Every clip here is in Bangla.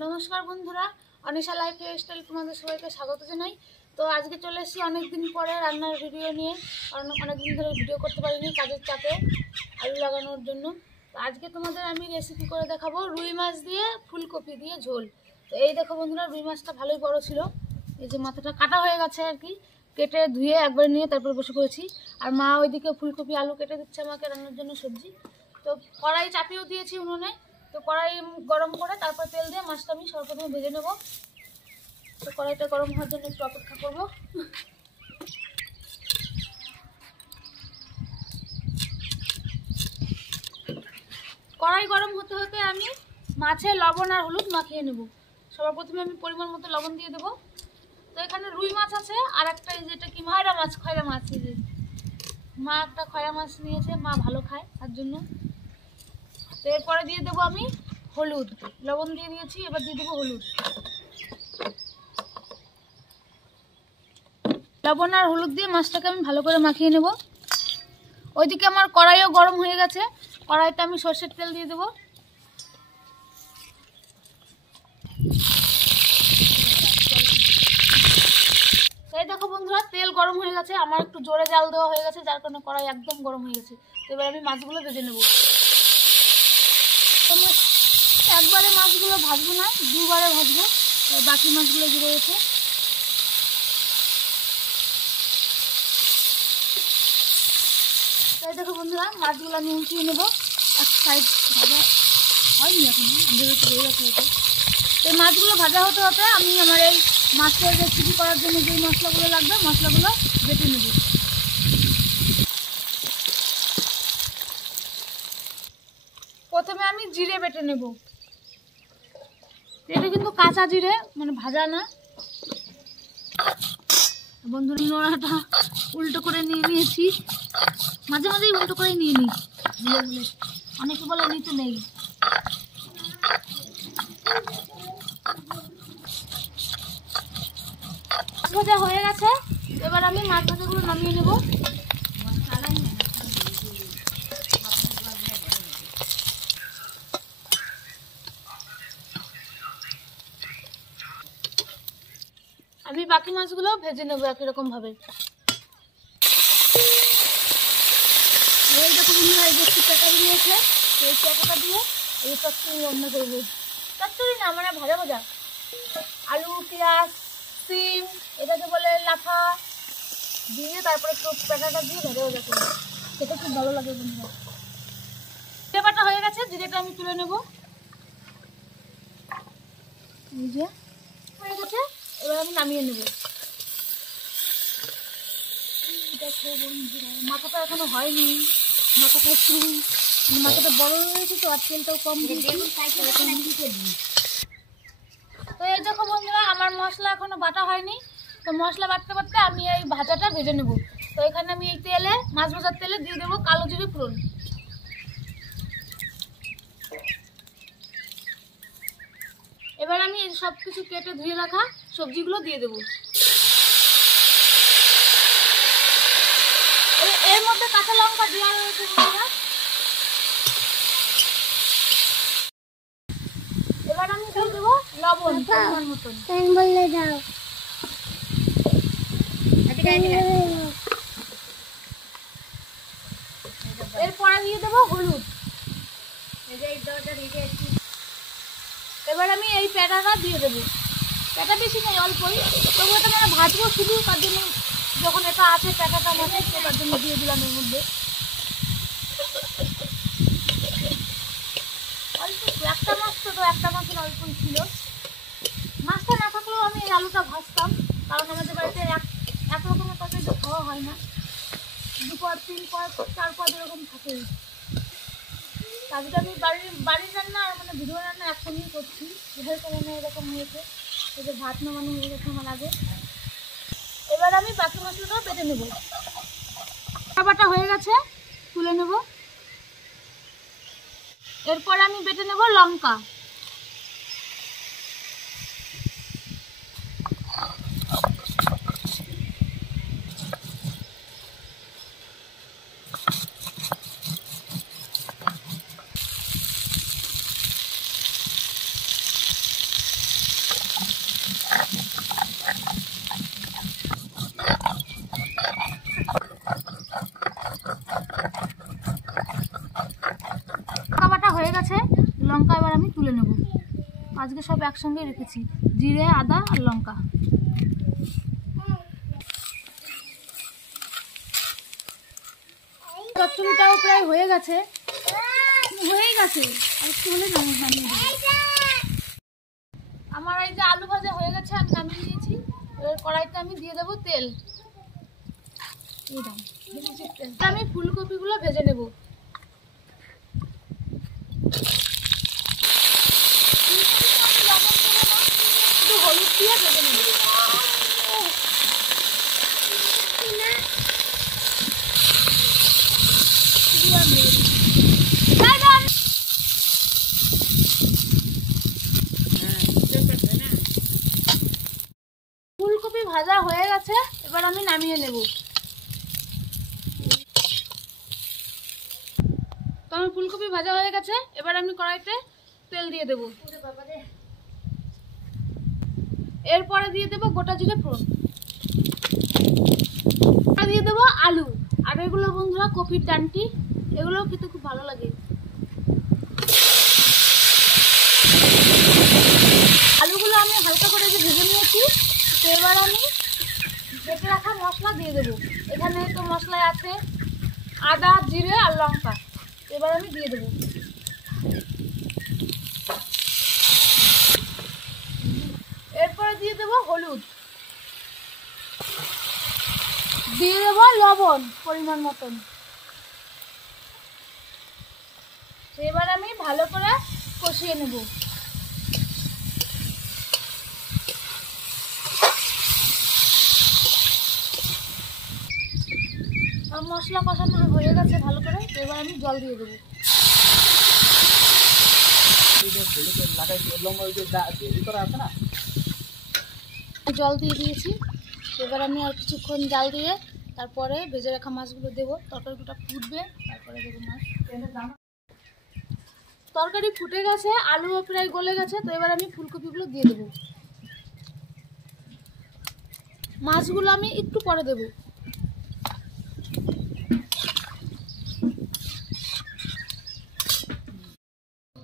नमस्कार बंधुरा अनिशा लाइफ स्टाइल तुम्हारे सबाइके स्वागत जानाई। तो आज के चले एसेছি অনেকদিন পরে রান্নার ভিডিও নিয়ে, কারণ অনেকদিন ধরে ভিডিও করতে পারিনি কাজের চাপে আলু লাগানোর জন্য। তো আজকে তোমাদের আমি রেসিপি করে দেখাবো রুই মাছ দিয়ে ফুলকপি দিয়ে ঝোল। তো এই দেখো বন্ধুরা, রুই মাছটা ভালোই বড় ছিল, এই যে মাথাটা কাটা হয়ে গেছে আর কি, কেটে ধুয়ে একবার নিয়ে তারপর বসে পড়েছি। আর মা ওইদিকে ফুলকপি আলু কেটে দিচ্ছে আমাকে রান্নার জন্য সবজি। তো কড়াই চাপিয়েও দিয়েছি উনুনে। তো কড়াই গরম করে তারপর তেল দিয়ে মাছটা আমি সর্বপ্রথমে ভেজে নেব। তো কড়াইটা গরম হওয়ার জন্য একটু অপেক্ষা করব। কড়াই গরম হতে হতে আমি মাছে লবণ আর হলুদ মাখিয়ে নেব। সবার প্রথমে আমি পরিমাণ মতো লবণ দিয়ে দেবো। তো এখানে রুই মাছ আছে আর একটা এই যেটা কি খয়রা মাছ, এই যে মা একটা খয়রা মাছ নিয়েছে, মা ভালো খায় তার জন্য। তো এরপরে দিয়ে দেবো আমি হলুদ, লবণ দিয়ে দিয়েছি, এবার দিয়ে দেবো হলুদ। লবণ আর হলুদ দিয়ে মাছটাকে আমি ভালো করে মাখিয়ে নেব। ওইদিকে আমার কড়াইও গরম হয়ে গেছে, কড়াইটা আমি সরষের তেল দিয়ে দেবো। এই দেখো বন্ধুরা, তেল গরম হয়ে গেছে, আমার একটু জোরে জাল দেওয়া হয়ে গেছে, যার কারণে কড়াই একদম গরম হয়ে গেছে। তো এবার আমি মাছগুলো ভেজে নেব। একবারে মাছগুলো ভাজবো না, দুবারে ভাজবো, বাকি মাছগুলো যে রয়েছে। তাই দেখো বন্ধুরা, মাছগুলো আমি উঠিয়ে নেবো। এক সাইড ভাজা হয়নি এখন, হয়ে গেছে হয়তো। এই মাছগুলো ভাজা হতে হতে আমি আমার এই মাছের রেসিপি করার জন্য যে মশলাগুলো লাগবে মশলাগুলো বেটে নেব। প্রথমে আমি জিরে বেটে নেব। এটা কিন্তু কাঁচা জিরে, মানে ভাজা না। বন্ধুরা, নোড়াটা উল্টো করে নিয়ে নিয়েছি, মাঝে মাঝেই উল্টো করে নিয়ে নিই, অনেকে বলে নিতে নেই। ভাজা হয়ে গেছে, এবার আমি মাছ ভাজাগুলো নামিয়ে নেব। আমি বাকি মাছগুলো ভেজে নেবো একই রকম ভাবে। এই দেখো বন্ধুরা, এই যে একটু পেঁটা দিয়েছে, এই পেঁটাটা দিয়ে এই চচ্চড়ি রান্না করবো। চচ্চড়ি না, মানে ভাজা ভাজা, আলু পেঁয়াজ সিম এটাকে বলে লাফা দিয়ে তারপরে একটু পেঁটাটা দিয়ে ভাজা ভাজা করবো, সেটা খুব ভালো লাগে বন্ধুরা। জিরে বাটা হয়ে গেছে, জিরেটা আমি তুলে নেব। এই যে হয়ে গেছে, এবার আমি নামিয়ে নেব। দেখো বন্ধুরা, মাথাটা এখনো হয়নি, মাথাটা একটু মাথাটা বড় হয়েছে তো, আর তেলটাও কম দিয়েছি। তো এই দেখো বন্ধুরা, আমার মশলা এখনো বাটা হয়নি। তো মশলা বাটতে বাটতে আমি এই ভাজাটা ভেজে নেব। তো এখানে আমি এই তেলে, মাছ ভাজার তেলে দিয়ে দেবো কালো জিরে ফোড়ন। এবার আমি এই সব কিছু কেটে ধুয়ে রাখা সবজিগুলো দিয়ে দেবো। এর মধ্যে কাঁচা লঙ্কা দেওয়া রয়েছে বন্ধুরা। এবার আমি দিয়ে দেবো লবণ পরিমাণ মতন। এরপরে দিয়ে দেবো হলুদ। এবার আমি এই পেঁটাটা দিয়ে দেবো। পেঁটা বেশি নেই, অল্পই, তবু এটা মানে ভাজবো শুধু, তার জন্য যখন এটা আছে পেঁটাটা মানে তার জন্য দিয়ে দিলাম এর মধ্যে। অল্প একটা মাছ, তো একটা মাছের অল্পই ছিল। মাছটা না থাকলেও আমি এই আলুটা ভাজতাম, কারণ আমাদের বাড়িতে এক রকমের তরকারি তো খাওয়া হয় না, 2 পদ 3 পদ 4 পদ এরকম থাকে। তারপরে আমি বাড়ির রান্না আর মানে ভিডিও রান্না একসঙ্গেই করছি, এদের কারণে এরকম হয়েছে। এই যে ভাত নামানো হয়ে গেছে আমার আগে। এবার আমি বাকি মশলাটা বেটে নেব। বাটা হয়ে গেছে, তুলে নেব। এরপর আমি বেটে নেব লঙ্কা। আজকে সব একসঙ্গে রেখেছি, জিরে, আদা আর লঙ্কা। চচ্চড়িটাও প্রায় হয়ে গেছে, আর একটু হলে নামিয়ে দেবো। আমার এই যে আলু ভাজা হয়ে গেছে, আমি নামিয়ে নিয়েছি। এবার কড়াইতে আমি দিয়ে দেবো তেল। আমি ফুলকপিগুলো ভেজে নেব। একটু হলুদ দিয়ে ভেজে নেব। ফুলকপি ভাজা হয়ে গেছে, এবার আমি নামিয়ে নেব। তো আমার ফুলকপি ভাজা হয়ে গেছে, এবার আমি কড়াইতে তেল দিয়ে দেবো। এরপরে দিয়ে দেবো গোটা জিরে ফোড়ন, দিয়ে দেবো আলু। আর এগুলো বন্ধুরা কপির ডান্টি, এগুলোও খেতে খুব ভালো লাগে। আলুগুলো আমি হালকা করে ভেজে নিয়েছি। তো এবার আমি বেটে রাখা মশলা দিয়ে দেবো। এখানে তো মশলায় আছে আদা, জিরে আর লঙ্কা। এবার আমি দিয়ে দেবো। এরপরে দিয়ে দেবো হলুদ, দিয়ে দেবো লবণ পরিমাণ মতন। এবার আমি ভালো করে কষিয়ে নেব। আর মশলা কষানো হয়ে গেছে ভালো করে, এবার আমি জল দিয়ে দেবো। জল দিয়ে দিয়েছি। এবার আমি আর কিছুক্ষণ জাল দিয়ে তারপরে ভেজে রাখা মাছগুলো দেবো। তরকারিটা ফুটবে, তারপরে দেবো মাছ। তরকারি ফুটে গেছে, আলুও প্রায় গলে গেছে। তো এবার আমি ফুলকপিগুলো দিয়ে দেবো। মাছগুলো আমি একটু পরে দেবো।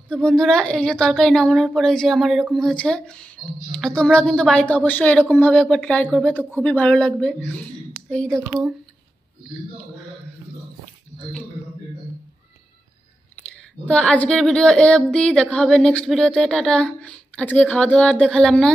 তো বন্ধুরা, এই যে তরকারি নামানোর পরে এই যে আমার এরকম হয়েছে। আর তোমরা কিন্তু বাড়িতে অবশ্যই এরকমভাবে একবার ট্রাই করবে, তো খুবই ভালো লাগবে। এই দেখো, তো আজকের ভিডিও এই অবধি। দেখা হবে নেক্সট ভিডিওতে। টাটা। আজকে খাওয়া দাওয়া আর দেখালাম না।